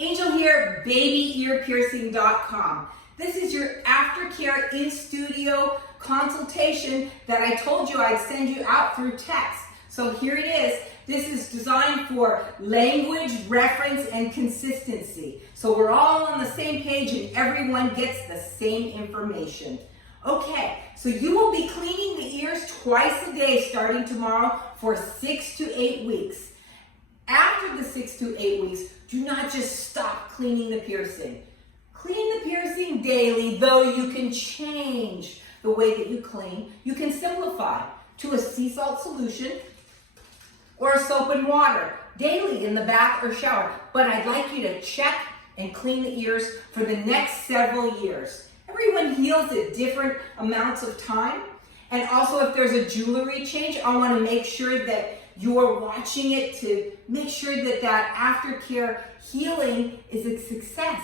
Angel here, babyearpiercing.com. This is your Aftercare in-studio consultation that I told you I'd send you out through text. So here it is. This is designed for language, reference, and consistency. So we're all on the same page and everyone gets the same information. Okay, so you will be cleaning the ears twice a day starting tomorrow for 6 to 8 weeks. After the 6 to 8 weeks, do not just stop cleaning the piercing. Clean the piercing daily, though you can change the way that you clean. You can simplify to a sea salt solution or a soap and water daily in the bath or shower. But I'd like you to check and clean the ears for the next several years. Everyone heals at different amounts of time. And also if there's a jewelry change, I want to make sure that you're watching it to make sure that that aftercare healing is a success,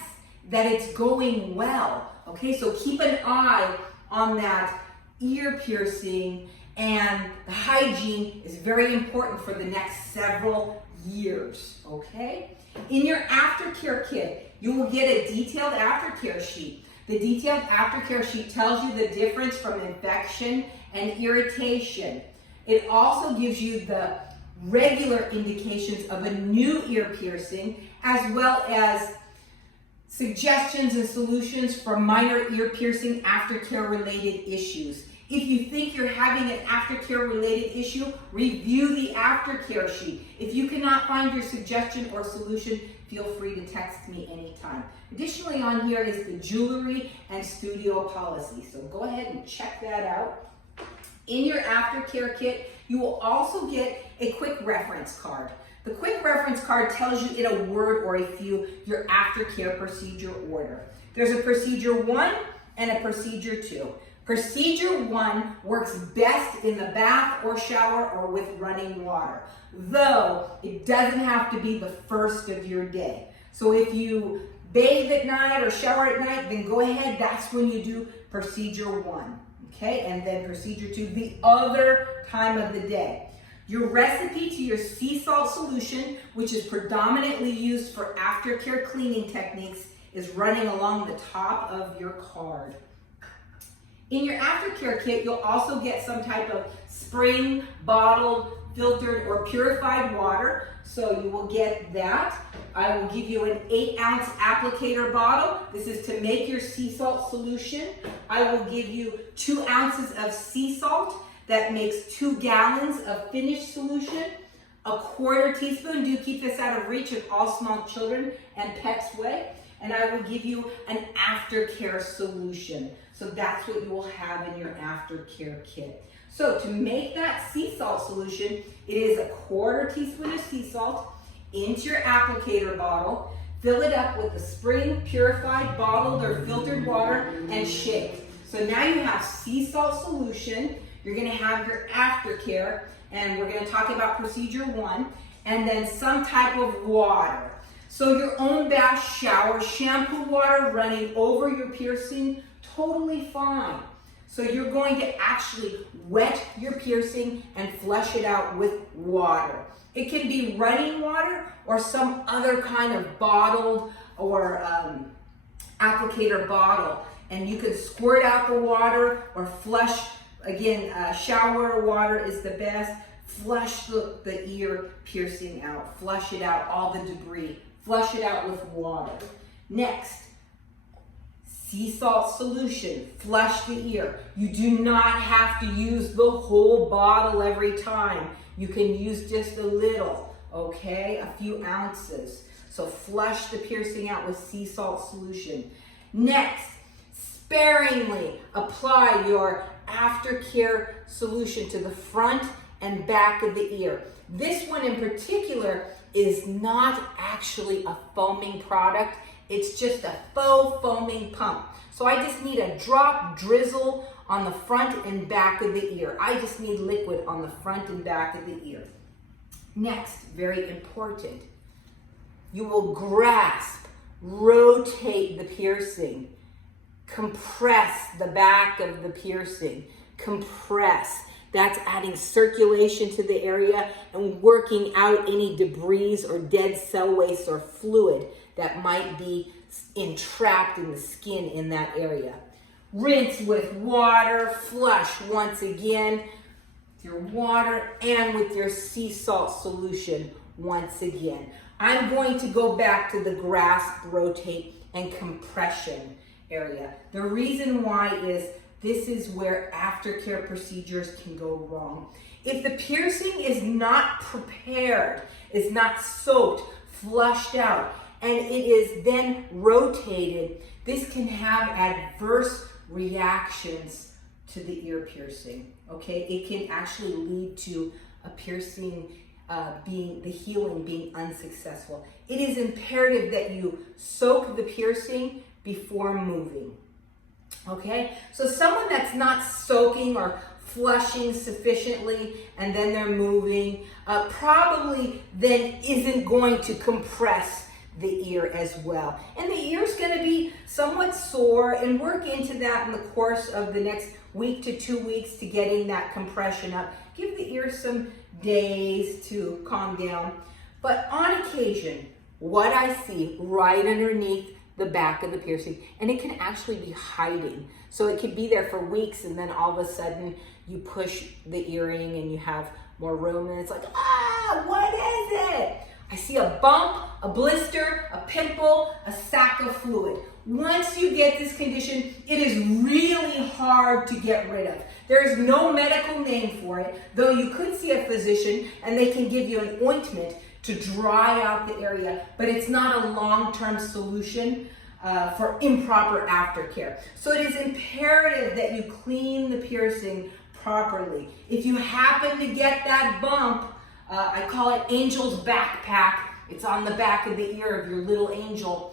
that it's going well. Okay, so keep an eye on that ear piercing, and the hygiene is very important for the next several years. Okay, in your aftercare kit, you will get a detailed aftercare sheet. The detailed aftercare sheet tells you the difference from infection and irritation. It also gives you the regular indications of a new ear piercing, as well as suggestions and solutions for minor ear piercing aftercare related issues. If you think you're having an aftercare related issue, review the aftercare sheet. If you cannot find your suggestion or solution, feel free to text me anytime. Additionally, on here is the jewelry and studio policy. So go ahead and check that out. In your aftercare kit, you will also get a quick reference card. The quick reference card tells you in a word or a few your aftercare procedure order. There's a procedure 1 and a procedure 2. Procedure 1 works best in the bath or shower or with running water, though it doesn't have to be the first of your day. So if you bathe at night or shower at night, then go ahead, that's when you do procedure 1. Okay, and then procedure 2, the other time of the day. Your recipe to your sea salt solution, which is predominantly used for aftercare cleaning techniques, is running along the top of your card. In your aftercare kit, you'll also get some type of spring, bottled, filtered, or purified water. So you will get that. I will give you an 8-ounce applicator bottle. This is to make your sea salt solution. I will give you 2 ounces of sea salt. That makes 2 gallons of finished solution. A 1/4 teaspoon, do keep this out of reach of all small children and pets way. And I will give you an aftercare solution. So that's what you will have in your aftercare kit. So to make that sea salt solution, it is a 1/4 teaspoon of sea salt into your applicator bottle. Fill it up with the spring purified, bottled, or filtered water and shake. So now you have sea salt solution. You're going to have your aftercare, and we're going to talk about procedure 1, and then some type of water. So your own bath, shower, shampoo water running over your piercing, totally fine. So you're going to actually wet your piercing and flush it out with water. It can be running water or some other kind of bottled or applicator bottle. And you can squirt out the water or flush. Again, shower water is the best. Flush the ear piercing out. Flush it out, all the debris. Flush it out with water. Next, sea salt solution. Flush the ear. You do not have to use the whole bottle every time. You can use just a little, okay? A few ounces. So flush the piercing out with sea salt solution. Next, sparingly apply your aftercare solution to the front and back of the ear. This one in particular is not actually a foaming product. It's just a faux foaming pump. So I just need a drop drizzle on the front and back of the ear. I just need liquid on the front and back of the ear. Next, very important, you will grasp, rotate the piercing. Compress the back of the piercing. Compress. That's adding circulation to the area and working out any debris or dead cell waste or fluid that might be entrapped in the skin in that area. Rinse with water, flush once again with your water and with your sea salt solution once again. I'm going to go back to the grasp, rotate, and compression area. The reason why is this is where aftercare procedures can go wrong. If the piercing is not prepared, is not soaked, flushed out, and it is then rotated, this can have adverse reactions to the ear piercing, okay? It can actually lead to a piercing the healing being unsuccessful. It is imperative that you soak the piercing before moving, okay? So someone that's not soaking or flushing sufficiently and then they're moving, probably then isn't going to compress the ear as well. And the ear's gonna be somewhat sore, and work into that in the course of the next week to 2 weeks to getting that compression up. Give the ear some days to calm down. But on occasion, what I see right underneath the back of the piercing, and it can actually be hiding. So it could be there for weeks, and then all of a sudden you push the earring and you have more room, and it's like, what is it? I see a bump, a blister, a pimple, a sac of fluid. Once you get this condition, it is really hard to get rid of. There is no medical name for it, though you could see a physician and they can give you an ointment to dry out the area, but it's not a long-term solution for improper aftercare. So it is imperative that you clean the piercing properly. If you happen to get that bump, I call it Angel's backpack. It's on the back of the ear of your little angel.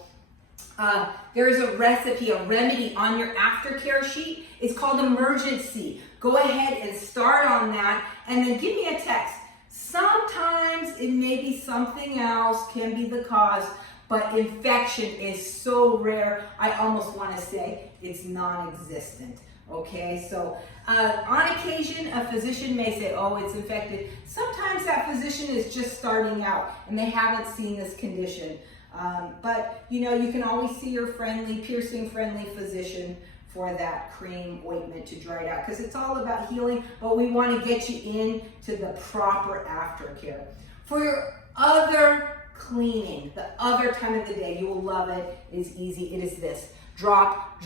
There is a recipe, a remedy on your aftercare sheet. It's called emergency. Go ahead and start on that and then give me a text. Sometimes it may be something else, can be the cause, but infection is so rare, I almost want to say it's non-existent. Okay, so on occasion, a physician may say, oh, it's infected. Sometimes that physician is just starting out and they haven't seen this condition. But you know, you can always see your piercing-friendly physician for that cream ointment to dry it out, because it's all about healing, but we want to get you into the proper aftercare. For your other cleaning, the other time of the day, you will love it. It is easy. It is this. Drop,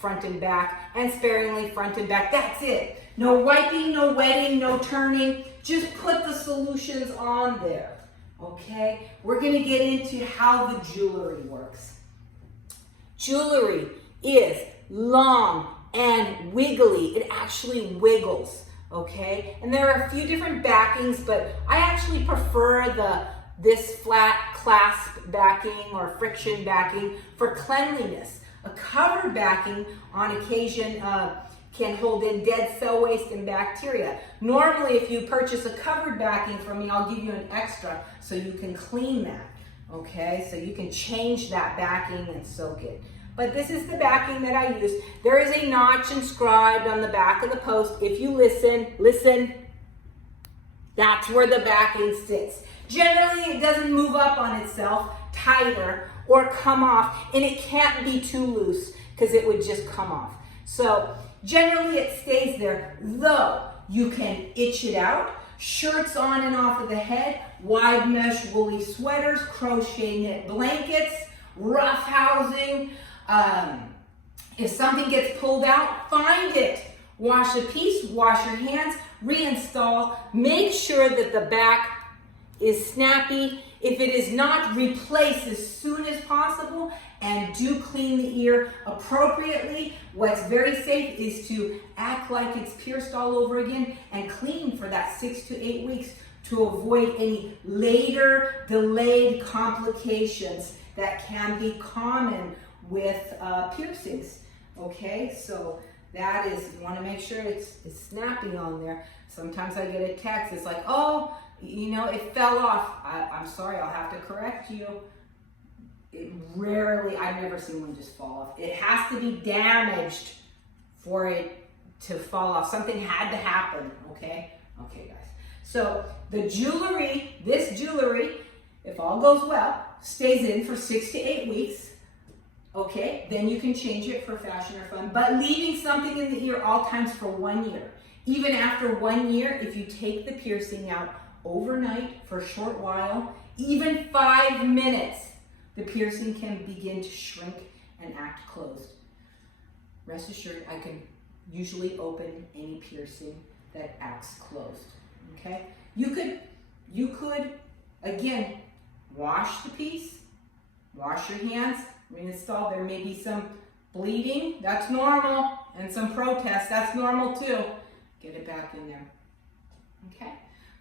front and back, and sparingly front and back. That's it. No wiping, no wetting, no turning. Just put the solutions on there, okay? We're gonna get into how the jewelry works. Jewelry is long and wiggly. It actually wiggles, okay? And there are a few different backings, but I actually prefer this flat clasp backing or friction backing for cleanliness. A covered backing on occasion can hold in dead cell waste and bacteria. Normally, if you purchase a covered backing from me, I'll give you an extra so you can clean that, okay? So you can change that backing and soak it. But this is the backing that I use. There is a notch inscribed on the back of the post. If you listen, that's where the backing sits. Generally, it doesn't move up on itself tighter or come off, and it can't be too loose because it would just come off. So generally it stays there, though you can itch it out. Shirts on and off of the head, wide mesh woolly sweaters, crochet knit blankets, rough housing. If something gets pulled out, find it. Wash a piece, wash your hands, reinstall. Make sure that the back is snappy. If it is not, replace as soon as possible, and do clean the ear appropriately. What's very safe is to act like it's pierced all over again and clean for that 6 to 8 weeks to avoid any later delayed complications that can be common with piercings. Okay, so that is, you want to make sure it's snappy on there. Sometimes I get a text, it's like, oh, you know, it fell off. I'm sorry, I'll have to correct you. I've never seen one just fall off. It has to be damaged for it to fall off. Something had to happen, okay? Okay, guys. So the jewelry, this jewelry, if all goes well, stays in for 6 to 8 weeks. Okay, then you can change it for fashion or fun, but leaving something in the ear all times for 1 year. Even after 1 year, if you take the piercing out overnight for a short while, even 5 minutes, the piercing can begin to shrink and act closed. Rest assured, I can usually open any piercing that acts closed, okay? You could, again, wash the piece, wash your hands, reinstall. There may be some bleeding, that's normal, and some protest, that's normal too. Get it back in there, okay?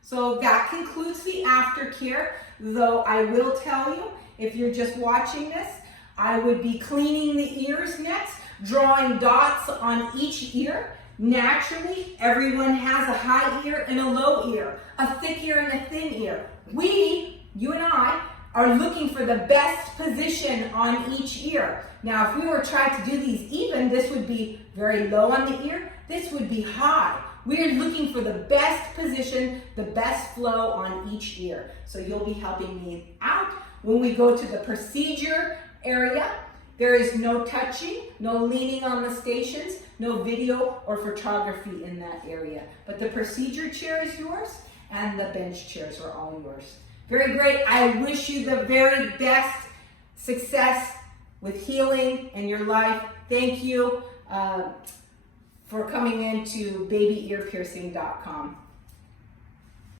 So that concludes the aftercare, though I will tell you, if you're just watching this, I would be cleaning the ears next, drawing dots on each ear. Naturally, everyone has a high ear and a low ear, a thick ear and a thin ear. You and I, are looking for the best position on each ear. Now, if we were trying to do these even, this would be very low on the ear, this would be high. We're looking for the best position, the best flow on each ear. So you'll be helping me out. When we go to the procedure area, there is no touching, no leaning on the stations, no video or photography in that area. But the procedure chair is yours and the bench chairs are all yours. Very great. I wish you the very best success with healing in your life. Thank you for coming into babyearpiercing.com.